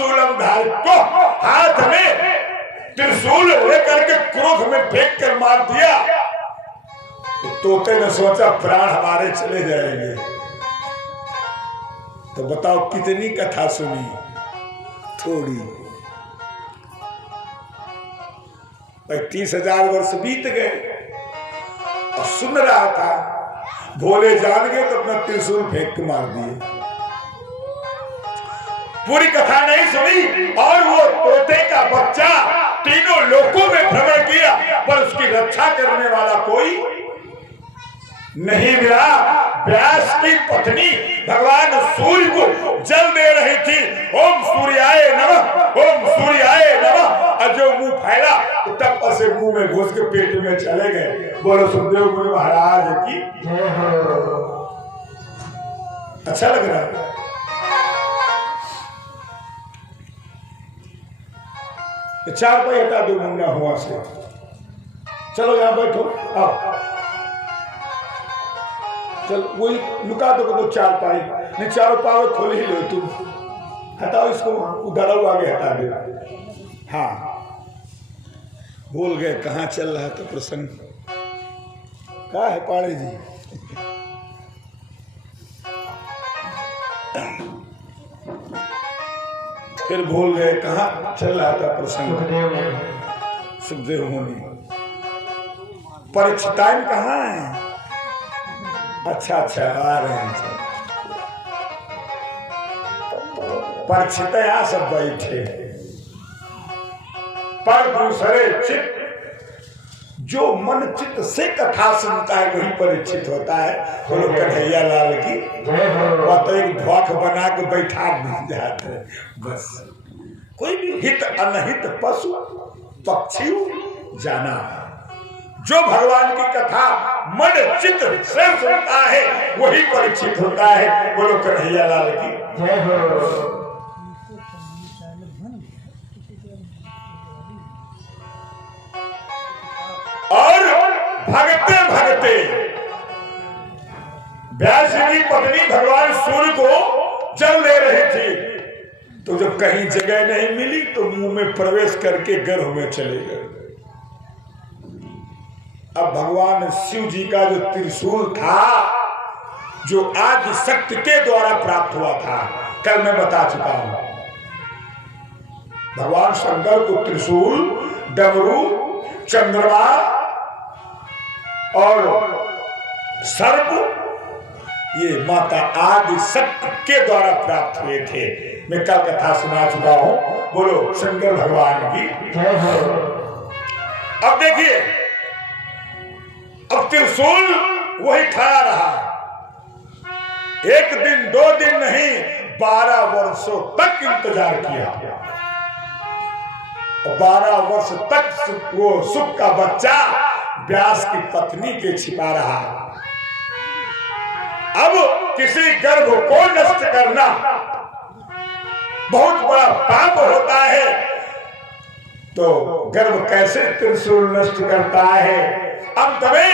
शूलम धारितो, हाथ में त्रिशूल लेकर के क्रोध में फेंक कर मार दिया। तो तोते ने सोचा प्राण हमारे चले जाएंगे। तो बताओ कितनी कथा सुनी? थोड़ी। 35,000 वर्ष बीत गए और सुन रहा था। भोले जान गए तो अपना त्रिशूल फेंक के मार दिए। पूरी कथा नहीं सुनी और वो तोते का बच्चा तीनों लोकों में भ्रमण किया, पर उसकी रक्षा करने वाला कोई नहीं मिला। व्यास की पत्नी भगवान सूर्य को जल दे रही थी। ओम सूर्याय नमः, ओम सूर्याय नमः। और जो मुंह फैला तो तब से मुंह में घुस के पेट में चले गए। बोलो सुखदेव गुरु महाराज की। अच्छा लग रहा है? चार पाई हटा दो मुन्ना हुआ से। चलो यहां बैठो, आओ। चल वही लुका दो तो चार पाई नहीं, चारों पाव खोल ही लो तुम। हटाओ इसको, उधर आगे हटा दो। हाँ, भूल गए कहाँ चल रहा था प्रसंग। क्या है पाड़े जी? फिर भूल गए कहाँ चल रहा था प्रसंग। सुखदेव मुनि। परीक्षा टाइम कहाँ है? अच्छा आ रहे हैं। परीक्षित यहां सब बैठे, पर दूसरे चित्त जो मन चित्त से कथा सुनता है वही परीक्षित होता है। बोलो कन्हैया लाल की। वह तो एक ढोक बना के बैठा नहीं जाते बस। कोई भी हित अनहित पशु पक्षी जाना, जो भगवान की कथा मन चित्त से सुनता है वही परीक्षित होता है। बोलो कन्हैया लाल की। और भगते भगते व्यास जी की पत्नी भगवान सूर्य को जल दे रही थी, तो जब कहीं जगह नहीं मिली तो मुंह में प्रवेश करके गर्भ में चले गए। अब भगवान शिव जी का जो त्रिशूल था, जो आदि शक्ति के द्वारा प्राप्त हुआ था, कल मैं बता चुका हूं। भगवान शंकर को त्रिशूल, डमरू, चंद्रमा और सर्प ये माता आदि शक्ति के द्वारा प्राप्त हुए थे। मैं कल कथा सुना चुका हूं। बोलो शंकर भगवान की। अब देखिए, अब त्रिशूल वही खड़ा रहा। 1 दिन 2 दिन नहीं, 12 वर्षों तक इंतजार किया। 12 वर्ष तक वो सुख का बच्चा व्यास की पत्नी के छिपा रहा। अब किसी गर्भ को नष्ट करना बहुत बड़ा पाप होता है, तो गर्भ कैसे त्रिशूल नष्ट करता है? अंत में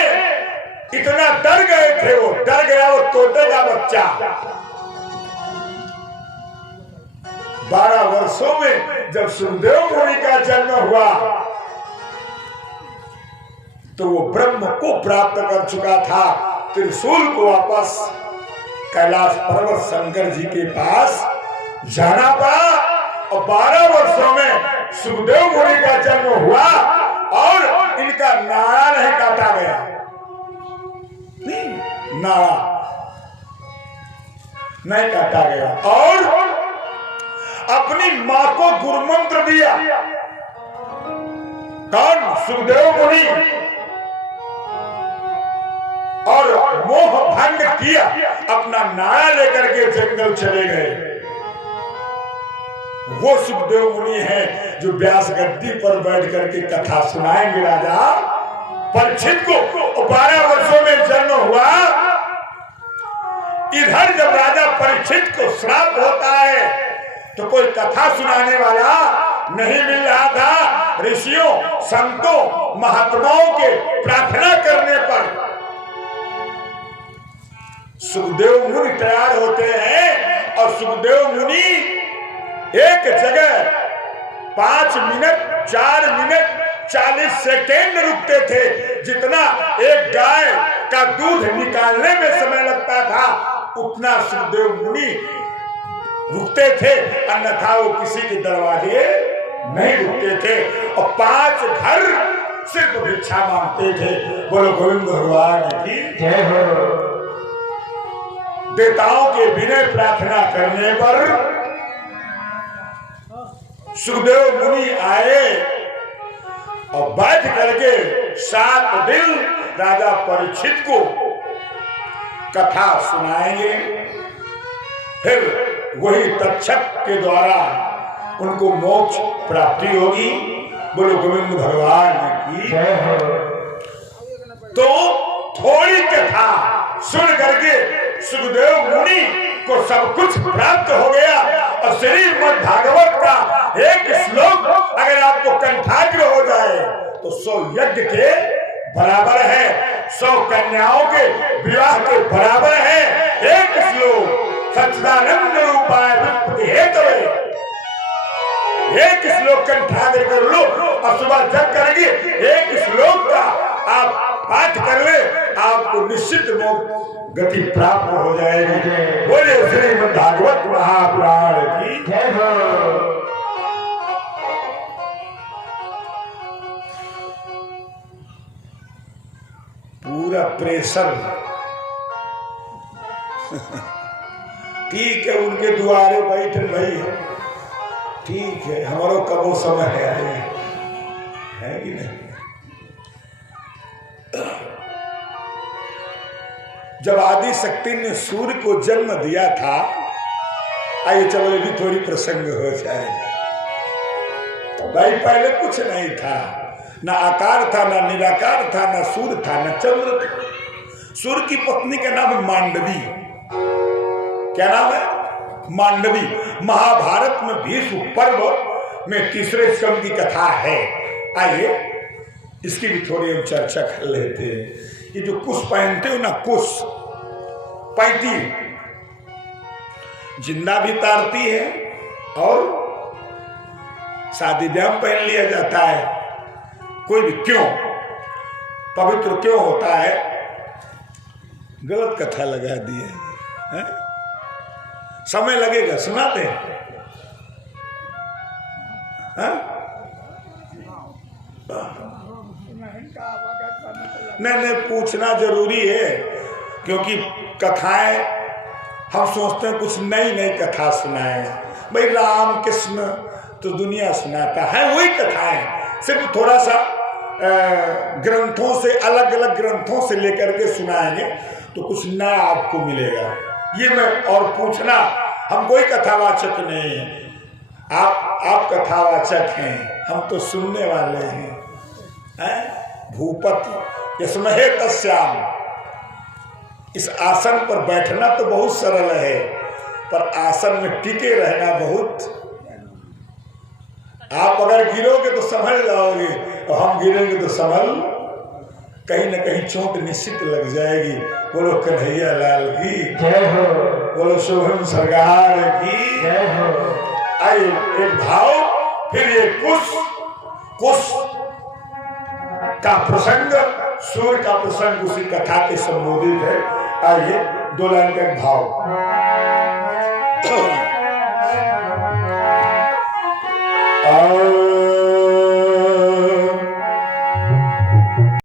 इतना डर गए थे, वो डर गया वो तोते का बच्चा। 12 वर्षों में जब सुखदेव मुनि का जन्म हुआ तो वो ब्रह्म को प्राप्त कर चुका था। त्रिशूल को वापस कैलाश पर्वत शंकर जी के पास जाना पड़ा और 12 वर्षों में सुखदेव मुनि का जन्म हुआ और इनका नाड़ा नहीं काटा गया। नाड़ा नहीं काटा गया और अपनी मां को गुरुमंत्र दिया। कौन? सुखदेव मुनि। और मोह भंग किया, अपना नाड़ा लेकर के जंगल चले गए। वो सुखदेव मुनि हैं जो व्यास गद्दी पर बैठ करके कथा सुनाएंगे राजा परीक्षित को। 12 वर्षों में जन्म हुआ। इधर जब राजा परीक्षित को श्राप होता है तो कोई कथा सुनाने वाला नहीं मिल रहा था। ऋषियों, संतों, महात्माओं के प्रार्थना करने पर सुखदेव मुनि तैयार होते हैं और सुखदेव मुनि एक जगह 5 मिनट 4 मिनट 40 सेकेंड रुकते थे, जितना एक गाय का दूध निकालने में समय लगता था उतना सुखदेव मुनि रुकते थे, अन्यथा वो किसी के दरवाजे नहीं रुकते थे। और 5 घर सिर्फ भिक्षा मांगते थे। बोलो गोविंद भगवान की जय हो। देवताओं के विनय प्रार्थना करने पर सुखदेव मुनि आए और बैठ करके 7 दिन राजा परीक्षित को कथा सुनाएंगे। फिर वही तक्षक के द्वारा उनको मोक्ष प्राप्ति होगी। बोलो गोविंद भगवान की जय हो। तो थोड़ी कथा सुन करके सुखदेव मुनि को सब कुछ प्राप्त हो गया। और श्रीमद् भागवत का एक श्लोक अगर आपको कंठाग्र हो जाए तो 100 यज्ञ के बराबर है, 100 कन्याओं के विवाह के बराबर है। एक श्लोक सच्चिदानंद रूपाय विष्णु हेतवे, एक श्लोक कंठाग्र कर लो और सुबह जग करेंगे एक श्लोक का आप पाठ कर ले, आपको निश्चित गति प्राप्त हो जाएगी। बोले श्रीमद् भागवत महापुराण की जय हो। पूरा प्रेशर ठीक है, उनके द्वारे बैठे भाई, ठीक है, हमारो कबो समय है कि नहीं। जब आदि शक्ति ने सूर्य को जन्म दिया था, आइए चलो ये भी थोड़ी प्रसंग हो जाए। भाई पहले कुछ नहीं था, ना आकार था, ना निराकार था, ना सूर्य था, ना चंद्र था। सूर्य की पत्नी का नाम है मांडवी। क्या नाम है? मांडवी। महाभारत में भीष्म पर्व में तीसरे स्कंद की कथा है। आइए इसकी भी थोड़ी हम चर्चा कर लेते हैं। ये जो कुश पहनते हो ना, कुश पैती जिंदा भी तारती है और शादी ब्याह पहन लिया जाता है। कोई भी क्यों पवित्र क्यों होता है? गलत कथा लगा दी है। समय लगेगा, सुनाते हैं। नहीं, पूछना जरूरी है, क्योंकि कथाएं हम सोचते हैं कुछ नई नई कथा सुनाए। भाई राम कृष्ण तो दुनिया सुनाता है, वही कथाएं सिर्फ थोड़ा सा ग्रंथों से, अलग अलग ग्रंथों से लेकर के सुनाएंगे तो कुछ नया आपको मिलेगा। ये मैं और पूछना, हम कोई कथावाचक नहीं है, आप कथावाचक हैं, हम तो सुनने वाले हैं। भूपति यस्महे तस्याम, इस आसन पर बैठना तो बहुत सरल है, पर आसन में टिके रहना बहुत। आप अगर गिरोगे तो संभल जाओगे, और हम गिरेंगे तो संभल, कहीं ना कहीं चोट निश्चित लग जाएगी। बोलो कन्हैया लाल की जय हो। बोलो शोभन सरकार की जय हो। आइए एक भाव, फिर ये कुश का प्रसंग, सूर्य का प्रसंग उसी कथा के संबोधित है। आइए 2 लाइन का भाव।